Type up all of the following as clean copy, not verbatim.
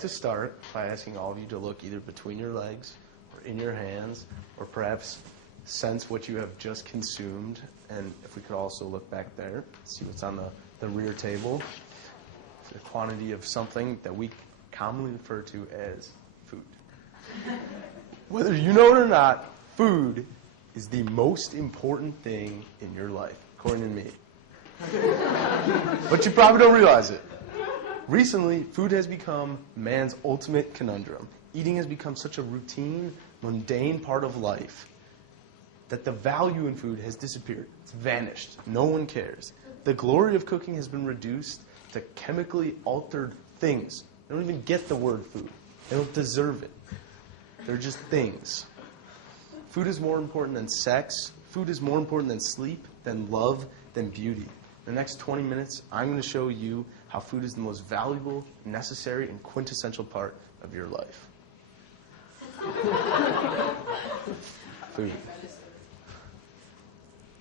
like to start by asking all of you to look either between your legs or in your hands, or perhaps sense what you have just consumed. And if we could also look back there, see what's on the rear table. It's a quantity of something that we commonly refer to as food. Whether you know it or not, food is the most important thing in your life, according to me. But you probably don't realize it. Recently, food has become man's ultimate conundrum. Eating has become such a routine, mundane part of life that the value in food has disappeared. It's vanished. No one cares. The glory of cooking has been reduced to chemically altered things. They don't even get the word food. They don't deserve it. They're just things. Food is more important than sex. Food is more important than sleep, than love, than beauty. In the next 20 minutes, I'm going to show you how food is the most valuable, necessary, and quintessential part of your life. Food.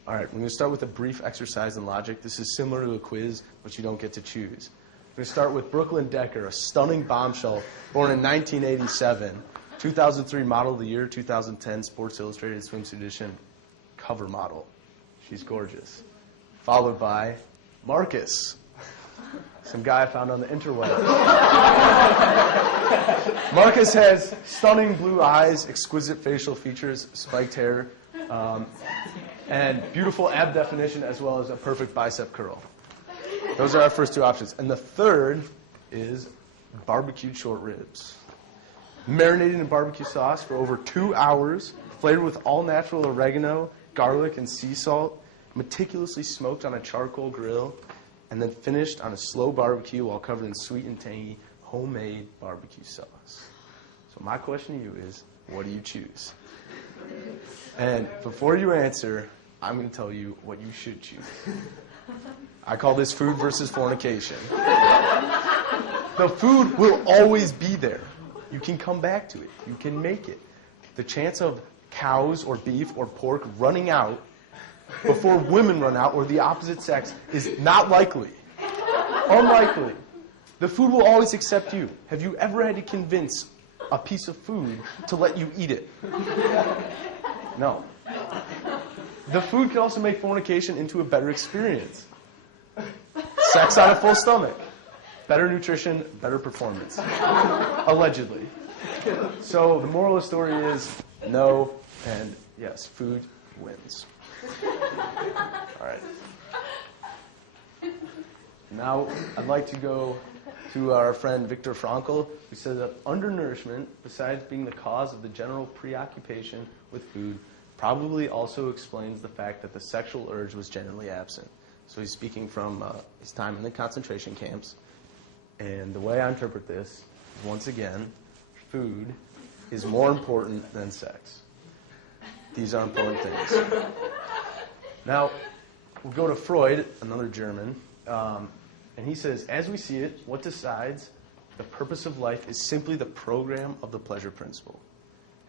All right, we're going to start with a brief exercise in logic. This is similar to a quiz, but you don't get to choose. We're going to start with Brooklyn Decker, a stunning bombshell born in 1987, 2003 Model of the Year, 2010 Sports Illustrated Swimsuit Edition cover model. She's gorgeous. Followed by Marcus, some guy I found on the interweb. Marcus has stunning blue eyes, exquisite facial features, spiked hair, and beautiful ab definition, as well as a perfect bicep curl. Those are our first two options. And the third is barbecued short ribs. Marinated in barbecue sauce for over 2 hours, flavored with all-natural oregano, garlic, and sea salt, meticulously smoked on a charcoal grill, and then finished on a slow barbecue while covered in sweet and tangy homemade barbecue sauce. So my question to you is, what do you choose? And before you answer, I'm going to tell you what you should choose. I call this food versus fornication. The food will always be there. You can come back to it. You can make it. The chance of cows or beef or pork running out before women run out or the opposite sex is not likely. Unlikely. The food will always accept you. Have you ever had to convince a piece of food to let you eat it? No. The food can also make fornication into a better experience. Sex on a full stomach. Better nutrition, better performance. Allegedly. So the moral of the story is no and yes, food wins. All right. Now I'd like to go to our friend Viktor Frankl, who said that undernourishment, besides being the cause of the general preoccupation with food, probably also explains the fact that the sexual urge was generally absent. So he's speaking from his time in the concentration camps. And the way I interpret this is, once again, food is more important than sex. These are important things. Now, we'll go to Freud, another German, and he says, as we see it, what decides the purpose of life is simply the program of the pleasure principle.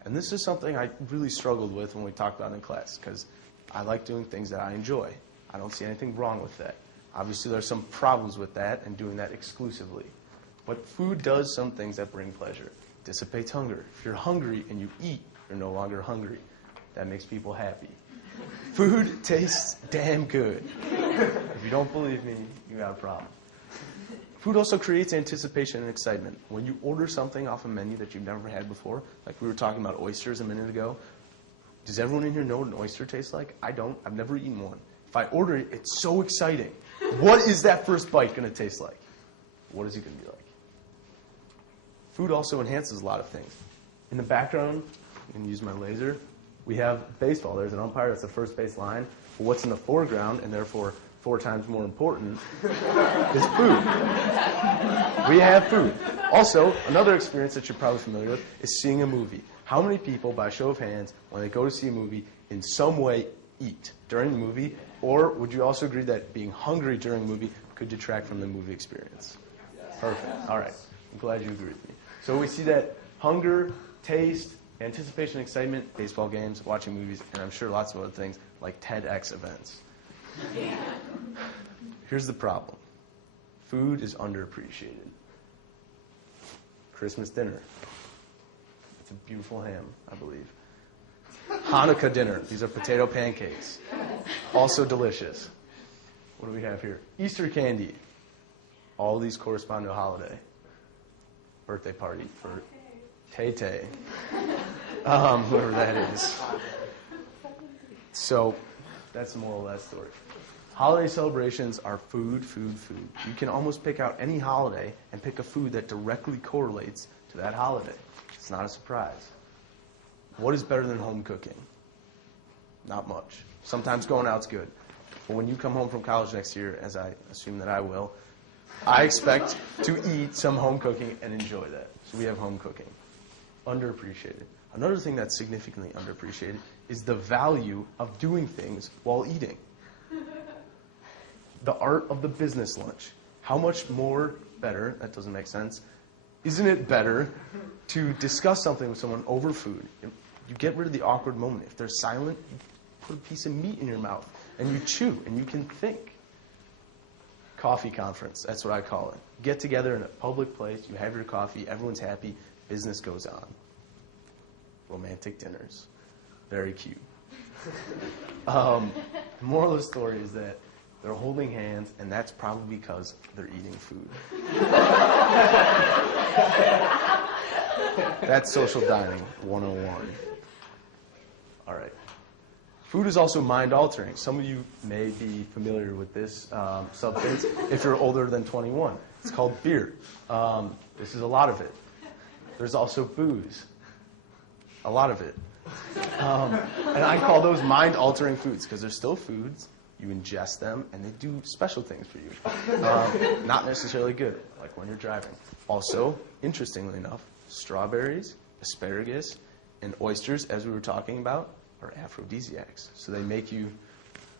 And this is something I really struggled with when we talked about it in class, because I like doing things that I enjoy. I don't see anything wrong with that. Obviously, there's some problems with that and doing that exclusively. But food does some things that bring pleasure. It dissipates hunger. If you're hungry and you eat, you're no longer hungry. That makes people happy. Food tastes damn good. If you don't believe me, you got a problem. Food also creates anticipation and excitement. When you order something off a menu that you've never had before, like we were talking about oysters a minute ago, does everyone in here know what an oyster tastes like? I don't. I've never eaten one. If I order it, it's so exciting. What is that first bite going to taste like? What is it going to be like? Food also enhances a lot of things. In the background, I'm going to use my laser, we have baseball. There's an umpire. That's the first base line. But what's in the foreground, and therefore 4 times more important, is food. We have food. Also, another experience that you're probably familiar with is seeing a movie. How many people, by show of hands, when they go to see a movie, in some way eat during the movie? Or would you also agree that being hungry during a movie could detract from the movie experience? Perfect. All right. I'm glad you agree with me. So we see that hunger, taste, anticipation, excitement, baseball games, watching movies, and I'm sure lots of other things like TEDx events. Here's the problem. Food is underappreciated. Christmas dinner. It's a beautiful ham, I believe. Hanukkah dinner. These are potato pancakes. Also delicious. What do we have here? Easter candy. All these correspond to a holiday. Birthday party for Tay-Tay. Whoever that is. So, that's the moral of that story. Holiday celebrations are food, food, food. You can almost pick out any holiday and pick a food that directly correlates to that holiday. It's not a surprise. What is better than home cooking? Not much. Sometimes going out's good. But when you come home from college next year, as I assume that I will, I expect to eat some home cooking and enjoy that. So we have home cooking. Underappreciated. Another thing that's significantly underappreciated is the value of doing things while eating. The art of the business lunch. How much more better, that doesn't make sense, isn't it better to discuss something with someone over food? You get rid of the awkward moment. If they're silent, you put a piece of meat in your mouth and you chew and you can think. Coffee conference, that's what I call it. Get together in a public place, you have your coffee, everyone's happy, business goes on. Romantic dinners. Very cute. Moral of the story is that they're holding hands, and that's probably because they're eating food. That's social dining 101. All right. Food is also mind-altering. Some of you may be familiar with this substance if you're older than 21. It's called beer. This is a lot of it. There's also booze. A lot of it. And I call those mind-altering foods because they're still foods. You ingest them, and they do special things for you. Not necessarily good, like when you're driving. Also, interestingly enough, strawberries, asparagus, and oysters, as we were talking about, are aphrodisiacs. So they make you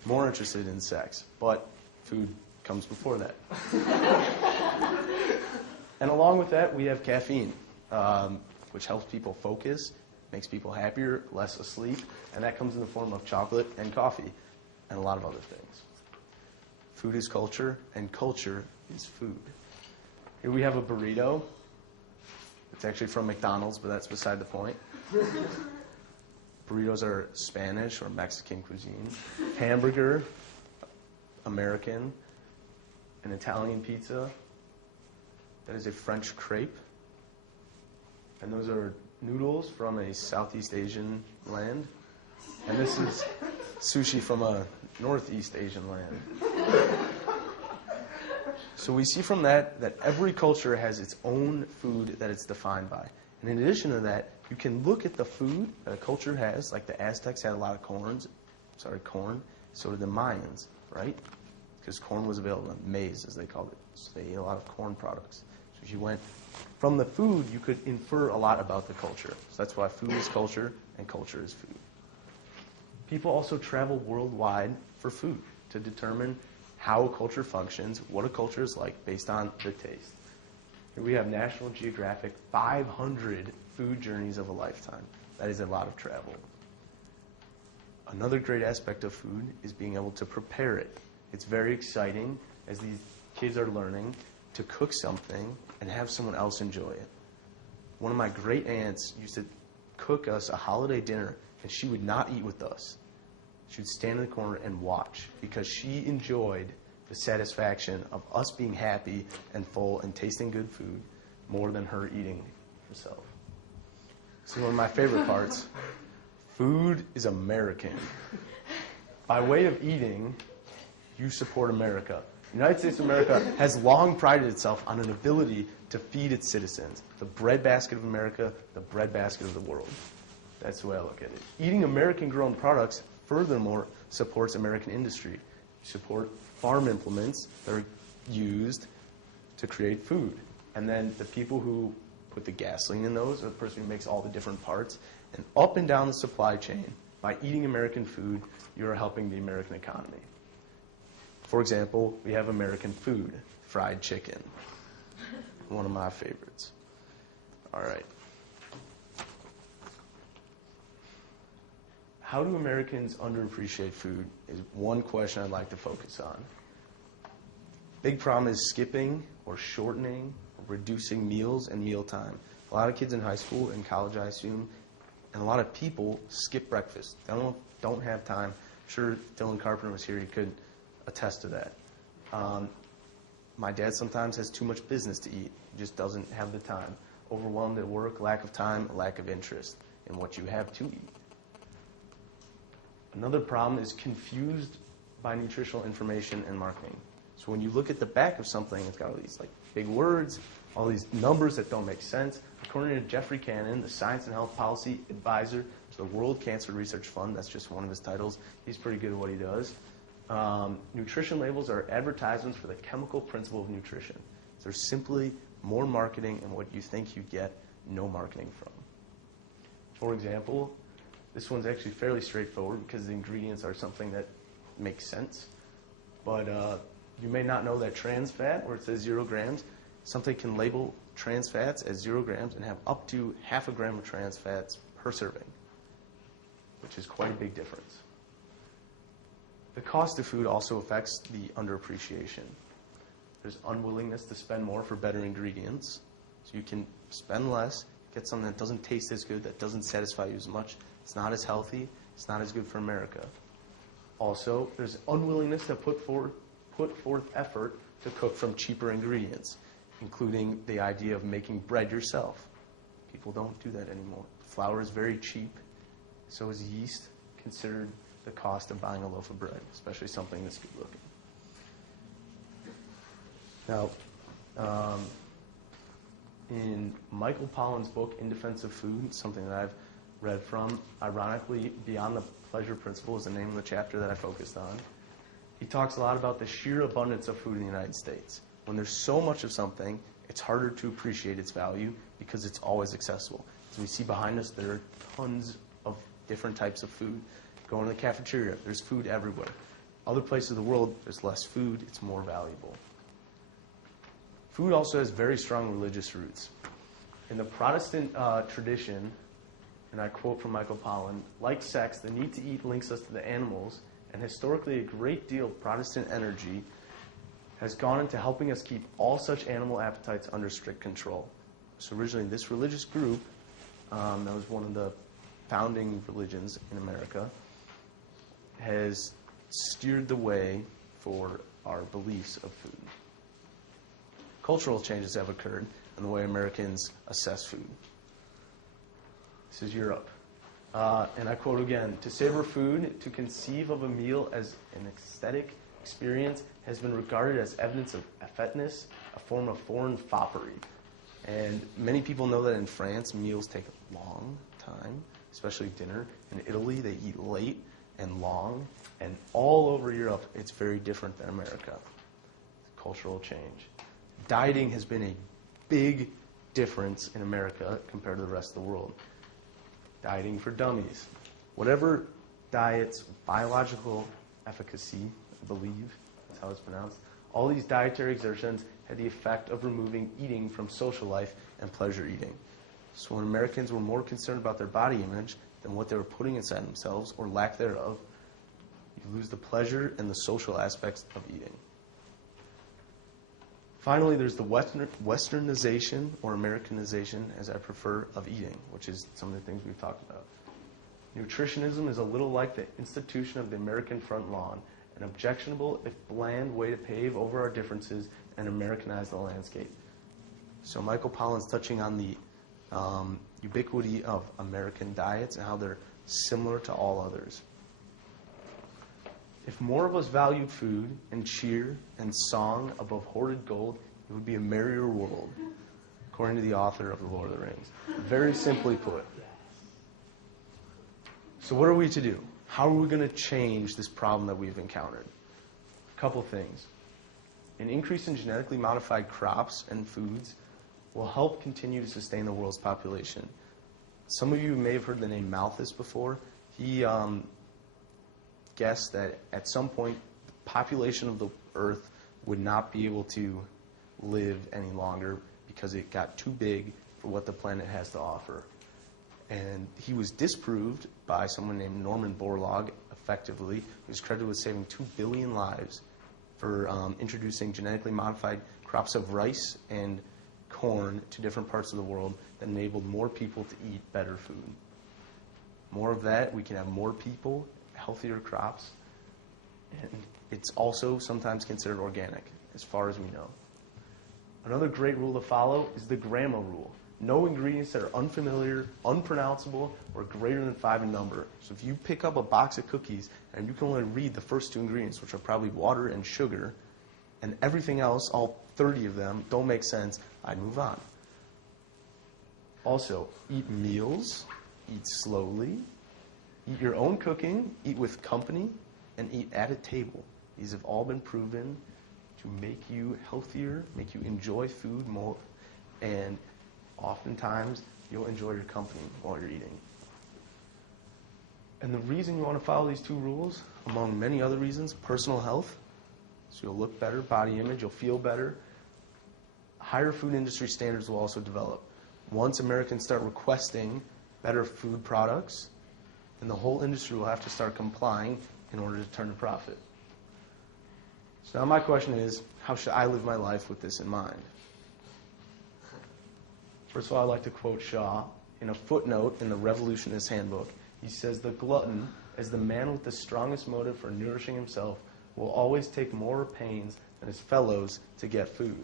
more interested in sex. But food comes before that. And along with that, we have caffeine, which helps people focus, makes people happier, less asleep, and that comes in the form of chocolate and coffee. And a lot of other things. Food is culture, and culture is food. Here we have a burrito. It's actually from McDonald's, but that's beside the point. Burritos are Spanish or Mexican cuisine. Hamburger, American. An Italian pizza. That is a French crepe. And those are noodles from a Southeast Asian land. And this is sushi from a Northeast Asian land. So we see from that every culture has its own food that it's defined by. And in addition to that, you can look at the food that a culture has, like the Aztecs had a lot of corn, so did the Mayans, right? Because corn was available, maize as they called it. So they ate a lot of corn products. So if you went from the food, you could infer a lot about the culture. So that's why food is culture and culture is food. People also travel worldwide for food to determine how a culture functions, what a culture is like based on their taste. Here we have National Geographic 500 food journeys of a lifetime. That is a lot of travel. Another great aspect of food is being able to prepare it. It's very exciting as these kids are learning to cook something and have someone else enjoy it. One of my great aunts used to cook us a holiday dinner, and she would not eat with us. She would stand in the corner and watch because she enjoyed the satisfaction of us being happy and full and tasting good food more than her eating herself. So one of my favorite parts, food is American. By way of eating, you support America. The United States of America has long prided itself on an ability to feed its citizens. The breadbasket of America, the breadbasket of the world. That's the way I look at it. Eating American-grown products, furthermore, supports American industry. You support farm implements that are used to create food. And then the people who put the gasoline in those are the person who makes all the different parts. And up and down the supply chain, by eating American food, you're helping the American economy. For example, we have American food, fried chicken. One of my favorites. All right. How do Americans underappreciate food is one question I'd like to focus on. Big problem is skipping or shortening or reducing meals and mealtime. A lot of kids in high school and college, I assume, and a lot of people skip breakfast. They don't have time. I'm sure Dylan Carpenter was here. He could attest to that. My dad sometimes has too much business to eat. He just doesn't have the time. Overwhelmed at work, lack of time, lack of interest in what you have to eat. Another problem is confused by nutritional information and marketing. So when you look at the back of something, it's got all these big words, all these numbers that don't make sense. According to Jeffrey Cannon, the Science and Health Policy Advisor to the World Cancer Research Fund, that's just one of his titles. He's pretty good at what he does. Nutrition labels are advertisements for the chemical principle of nutrition. So there's simply more marketing and what you think you get, no marketing from. For example, this one's actually fairly straightforward because the ingredients are something that makes sense. But you may not know that trans fat, where it says 0 grams, something can label trans fats as 0 grams and have up to half a gram of trans fats per serving, which is quite a big difference. The cost of food also affects the underappreciation. There's unwillingness to spend more for better ingredients. So you can spend less, get something that doesn't taste as good, that doesn't satisfy you as much. It's not as healthy. It's not as good for America. Also, there's unwillingness to put forth effort to cook from cheaper ingredients, including the idea of making bread yourself. People don't do that anymore. Flour is very cheap. So is yeast, considered the cost of buying a loaf of bread, especially something that's good looking. Now, in Michael Pollan's book, In Defense of Food, something that I've read from, ironically, Beyond the Pleasure Principle is the name of the chapter that I focused on. He talks a lot about the sheer abundance of food in the United States. When there's so much of something, it's harder to appreciate its value because it's always accessible. As we see behind us, there are tons of different types of food. Go into the cafeteria, there's food everywhere. Other places of the world, there's less food, it's more valuable. Food also has very strong religious roots. In the Protestant tradition, and I quote from Michael Pollan, like sex, the need to eat links us to the animals, and historically a great deal of Protestant energy has gone into helping us keep all such animal appetites under strict control. So originally this religious group, that was one of the founding religions in America, has steered the way for our beliefs of food. Cultural changes have occurred in the way Americans assess food. This is Europe. And I quote again, to savor food, to conceive of a meal as an aesthetic experience has been regarded as evidence of effeteness, a form of foreign foppery. And many people know that in France, meals take a long time, especially dinner. In Italy, they eat late and long. And all over Europe, it's very different than America. Cultural change. Dieting has been a big difference in America compared to the rest of the world. Dieting for dummies. Whatever diet's biological efficacy, I believe that's how it's pronounced, all these dietary exertions had the effect of removing eating from social life and pleasure eating. So when Americans were more concerned about their body image than what they were putting inside themselves, or lack thereof, you lose the pleasure and the social aspects of eating. Finally, there's the Westernization, or Americanization, as I prefer, of eating, which is some of the things we've talked about. Nutritionism is a little like the institution of the American front lawn, an objectionable, if bland, way to pave over our differences and Americanize the landscape. So Michael Pollan's touching on the ubiquity of American diets and how they're similar to all others. If more of us valued food and cheer and song above hoarded gold, it would be a merrier world, according to the author of The Lord of the Rings. Very simply put. So what are we to do? How are we going to change this problem that we've encountered? A couple things. An increase in genetically modified crops and foods will help continue to sustain the world's population. Some of you may have heard the name Malthus before. He guessed that at some point the population of the Earth would not be able to live any longer because it got too big for what the planet has to offer. And he was disproved by someone named Norman Borlaug, effectively, who was credited with saving 2 billion lives for introducing genetically modified crops of rice and corn to different parts of the world that enabled more people to eat better food. More of that, we can have more people, healthier crops, and it's also sometimes considered organic, as far as we know. Another great rule to follow is the grandma rule. No ingredients that are unfamiliar, unpronounceable, or greater than 5 in number. So if you pick up a box of cookies and you can only read the first 2 ingredients, which are probably water and sugar, and everything else, all 30 of them, don't make sense, I'd move on. Also, eat meals, eat slowly, eat your own cooking, eat with company, and eat at a table. These have all been proven to make you healthier, make you enjoy food more, and oftentimes you'll enjoy your company while you're eating. And the reason you want to follow these 2 rules, among many other reasons, personal health, so you'll look better, body image, you'll feel better. Higher food industry standards will also develop. Once Americans start requesting better food products, then the whole industry will have to start complying in order to turn a profit. So now my question is, how should I live my life with this in mind? First of all, I'd like to quote Shaw in a footnote in the Revolutionist Handbook. He says, "The glutton, as the man with the strongest motive for nourishing himself, will always take more pains than his fellows to get food.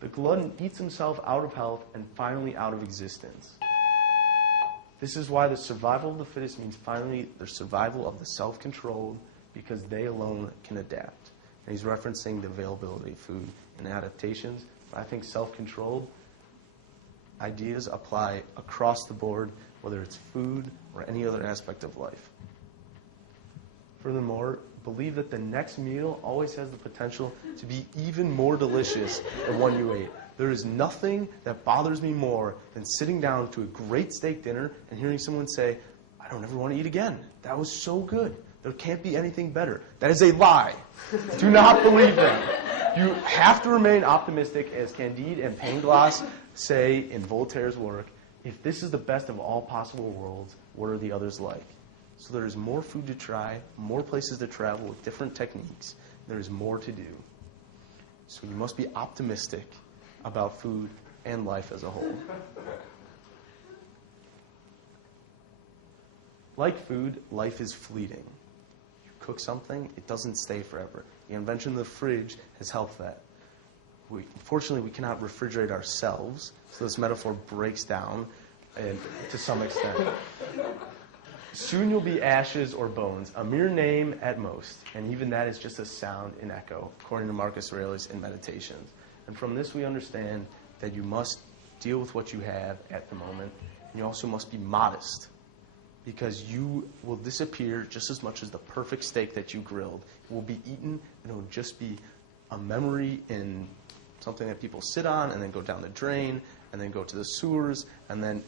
The glutton eats himself out of health and finally out of existence. This is why the survival of the fittest means finally the survival of the self-controlled, because they alone can adapt." And he's referencing the availability of food and adaptations. But I think self-controlled ideas apply across the board, whether it's food or any other aspect of life. Furthermore, believe that the next meal always has the potential to be even more delicious than one you ate. There is nothing that bothers me more than sitting down to a great steak dinner and hearing someone say, "I don't ever want to eat again. That was so good. There can't be anything better." That is a lie. Do not believe that. You have to remain optimistic, as Candide and Pangloss say in Voltaire's work. If this is the best of all possible worlds, what are the others like? So there is more food to try, more places to travel with different techniques. There is more to do. So you must be optimistic about food and life as a whole. Like food, life is fleeting. You cook something, it doesn't stay forever. The invention of the fridge has helped that. Unfortunately, we cannot refrigerate ourselves, so this metaphor breaks down to some extent. Soon you'll be ashes or bones, a mere name at most, and even that is just a sound and echo, according to Marcus Aurelius in Meditations. And from this we understand that you must deal with what you have at the moment, and you also must be modest, because you will disappear just as much as the perfect steak that you grilled. It will be eaten, and it will just be a memory in something that people sit on, and then go down the drain, and then go to the sewers, and then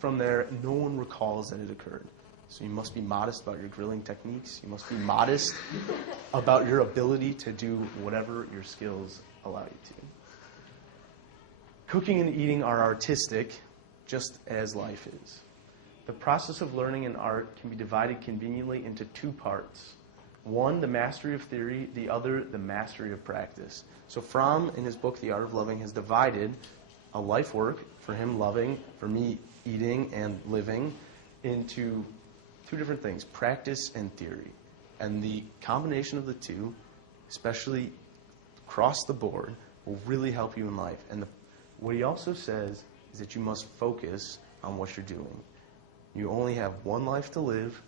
from there, no one recalls that it occurred. So you must be modest about your grilling techniques. You must be modest about your ability to do whatever your skills allow you to. Cooking and eating are artistic, just as life is. The process of learning an art can be divided conveniently into 2 parts. One, the mastery of theory. The other, the mastery of practice. So Fromm, in his book, The Art of Loving, has divided a life work, for him loving, for me eating and living, into 2 different things, practice and theory. And the combination of the 2, especially across the board, will really help you in life. And what he also says is that you must focus on what you're doing. You only have one life to live,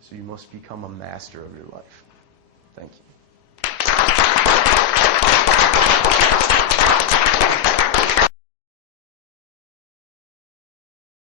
so you must become a master of your life. Thank you.